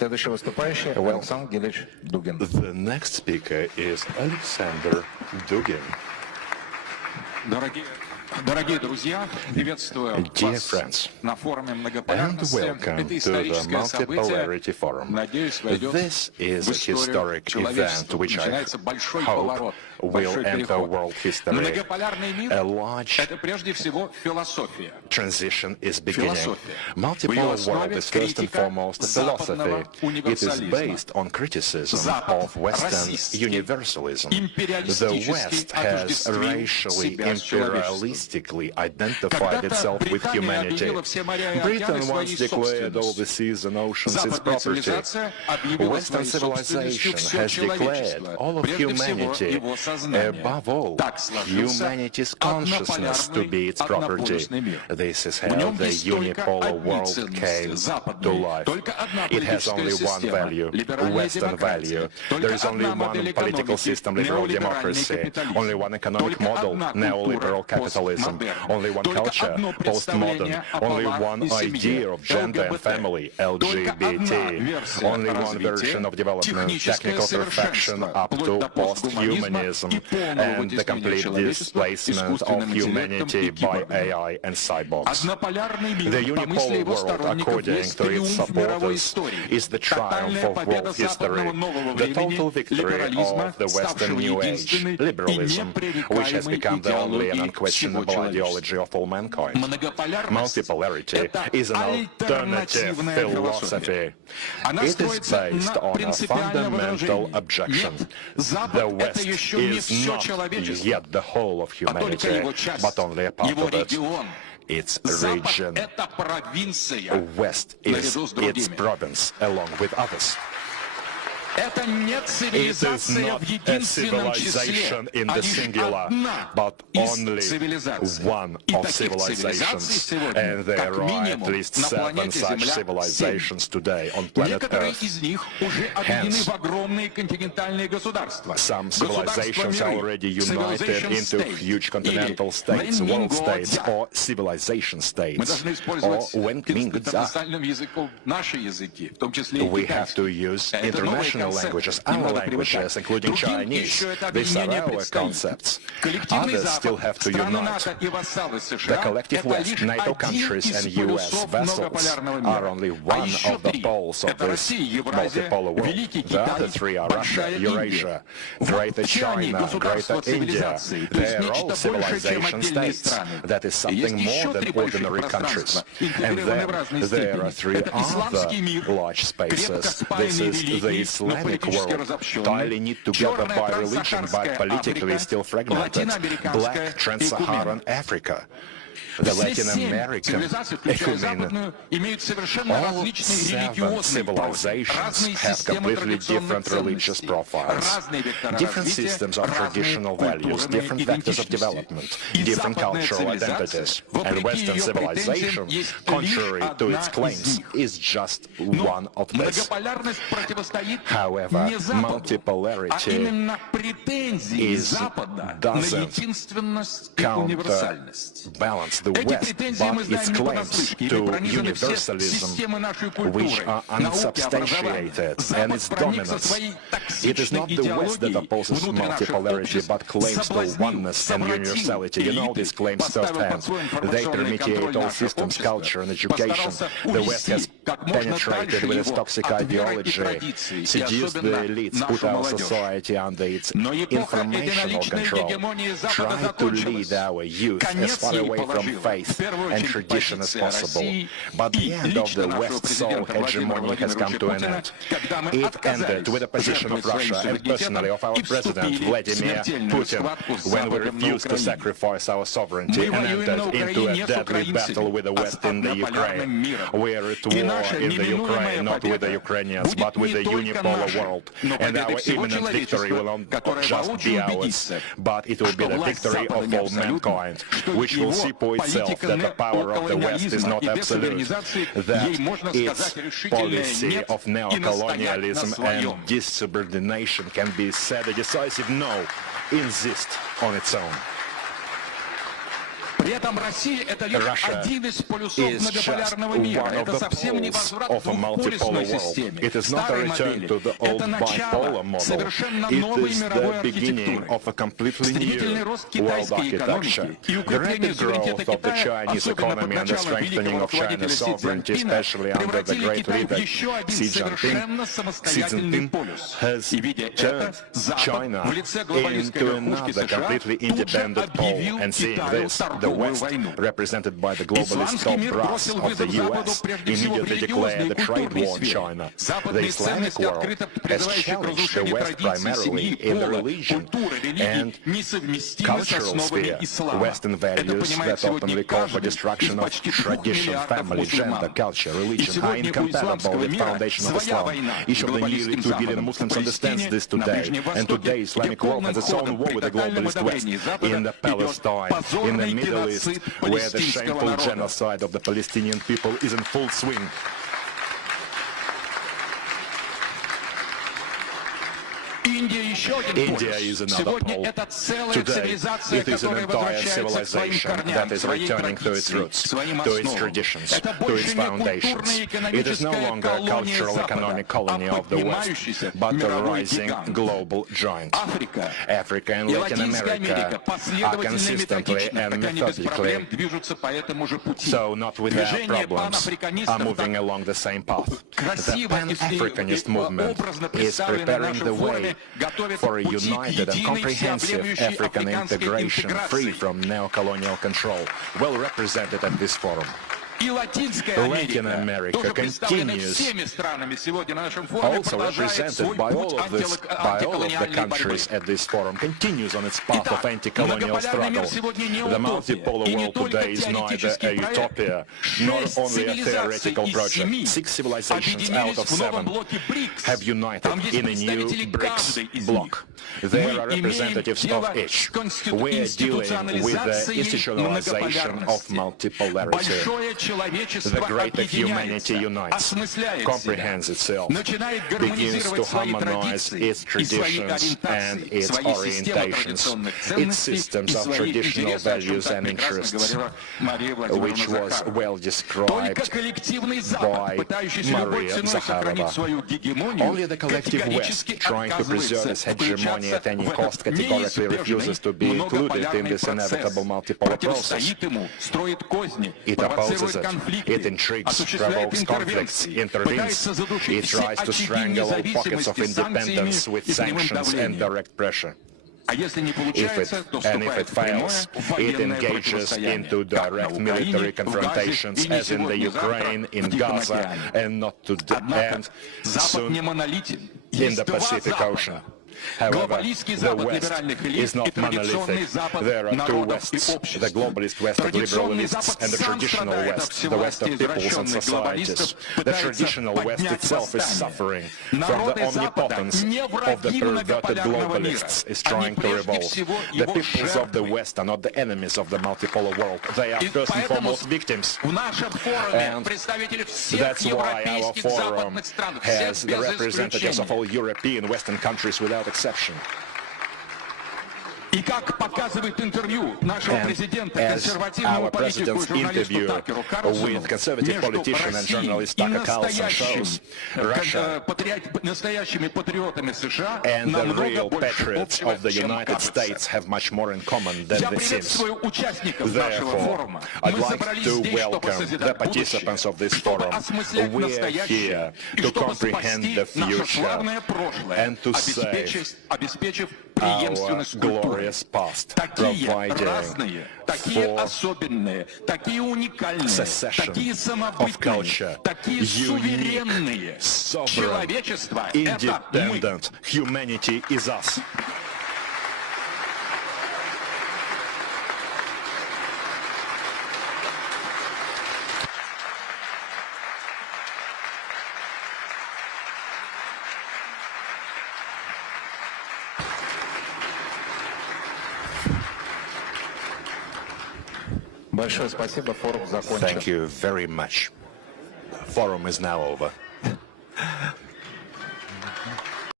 Следующий выступающий Александр Гилевич Дугин. The next speaker is Alexander Dugin. Дорогие друзья, приветствую вас на форуме многополярности. Это историческое событие, надеюсь, войдет в историю человечества. Начинается большой поворот, большой переход. Многополярный мир — это прежде всего философия. Transition is beginning. Multipolar world is first and foremost a philosophy. It is based on criticism of Western universalism. The West has racially, imperialistically identified itself with humanity. Britain once declared all the seas and oceans its property. Western civilization has declared all of humanity, above all, humanity's consciousness to be its property. This is how the unipolar world came to life. It has only one value, Western value. There is only one political system, liberal democracy. Only one economic model, neoliberal capitalism. Only one culture, postmodern. Only one idea of gender and family, LGBT. Only one version of development, technical perfection up to post-humanism. And the complete displacement of humanity by AI and cyborgs. The unipolar world, according to its supporters, is the triumph of world history, the total victory of the Western New Age, liberalism, which has become the only and unquestionable ideology of all mankind. Multipolarity is an alternative philosophy. It is based on a fundamental objection. The West is not yet the whole of humanity, but only a part of it. Its region. West is its province, along with others. It is not a civilization in the singular, but only one of civilizations, and there are at least 7 such civilizations today on planet Earth. Hence, some civilizations are already united into huge continental states, world states, or civilization states, or Wenmingza. We have to use international languages, our languages, including Chinese. These are our concepts. Others still have to unite. The collective West, NATO countries, and US vessels are only one of the poles of this multipolar world. The other 3 are Russia, Eurasia, Greater China, Greater India. They are all civilization states. That is something more than ordinary countries. And then there are 3 other large spaces. This is the Islamic world, tightly knit together by religion but politically still fragmented, Black Trans-Saharan Africa, the Latin American ecumene. All 7 civilizations have completely different religious profiles, different systems of traditional values, different vectors of development, different cultural identities. And Western civilization, contrary to its claims, is just one of this. However, multipolarity doesn't counterbalance the West, but its claims to universalism, which are unsubstantiated, and its dominance. It is not the West that opposes multipolarity, but claims to oneness and universality. You know these claims firsthand. They permeate all systems, culture, and education. The West has penetrated with its toxic ideology, seduced the elites, put our society under its informational control, tried to lead our youth as far away from faith and tradition as possible. But the end of the West's sole hegemony has come to an end. It ended with the position of Russia and personally of our president, Vladimir Putin, when we refused to sacrifice our sovereignty and entered into a deadly battle with the West in the Ukraine. We are at war in the Ukraine, not with the Ukrainians, but with the unipolar world. And our imminent victory will not just be ours, but it will be the victory of all mankind, which will see for itself that the power of the West is not absolute, that its policy of neocolonialism and insubordination can be said a decisive no, insist on its own. Russia is just one of the poles of a multipolar world. It is not a return to the old bipolar model. It is the beginning of a completely new world architecture. The rapid growth of the Chinese economy and the strengthening of China's sovereignty, especially under the great leader Xi Jinping, has turned China into another completely independent pole. And seeing this, the West, represented by the globalist top brass of the US, immediately declared a trade war on China. The Islamic world has challenged the West primarily in the religion and cultural sphere. Western values that openly call for destruction of tradition, family, gender, culture, religion are incompatible with the foundation of Islam. Each of the nearly 2 billion Muslims understands this today, and today Islamic world has its own war with the globalist West. In the Palestine, in the Middle East, where the shameful genocide of the Palestinian people is in full swing. India is another pole. Today, it is an entire civilization that is returning to its roots, to its traditions, to its foundations. It is no longer a cultural economic colony of the West, but a rising global giant. Africa and Latin America are consistently and methodically, so not without problems, are moving along the same path. The Pan-Africanist movement is preparing the way for a united and comprehensive African integration free from neo-colonial control, well represented at this forum. Latin America continues, also represented by all of the countries at this forum, continues on its path of anti-colonial struggle. The multipolar world today is neither a utopia nor only a theoretical project. 6 civilizations out of 7 have united in a new BRICS bloc. There are representatives of each. We are dealing with the institutionalization of multipolarity. The greater humanity unites, comprehends itself, begins to harmonize its traditions and its orientations, its systems of traditional values and interests, which was well described by Maria Zakharova. Only the collective West, trying to preserve its hegemony at any cost, categorically refuses to be included in this inevitable multipolar process. It opposes it. It intrigues, provokes conflicts, intervenes. It tries to strangle all pockets of independence with sanctions and direct pressure. If it fails, it engages into direct military confrontations, as in the Ukraine, in Gaza, and not to end soon in the Pacific Ocean. However, the West is not monolithic. There are 2 Wests, the globalist West of liberalists and the traditional West, the West of peoples and societies. The traditional West itself is suffering from the omnipotence of the perverted globalists is trying to revolve. The peoples of the West are not the enemies of the multipolar world. They are first and foremost victims. And that's why our forum has the representatives of all European Western countries without exception. And as our president's interview with conservative politician and journalist Tucker Carlson shows, Russia and the real patriots of the United States have much more in common than it seems. Therefore, I'd like to welcome the participants of this forum. We are here to comprehend the future and to save our glorious past, providing for secession of culture, unique, sovereign, independent humanity is us. Thank you very much. Forum is now over.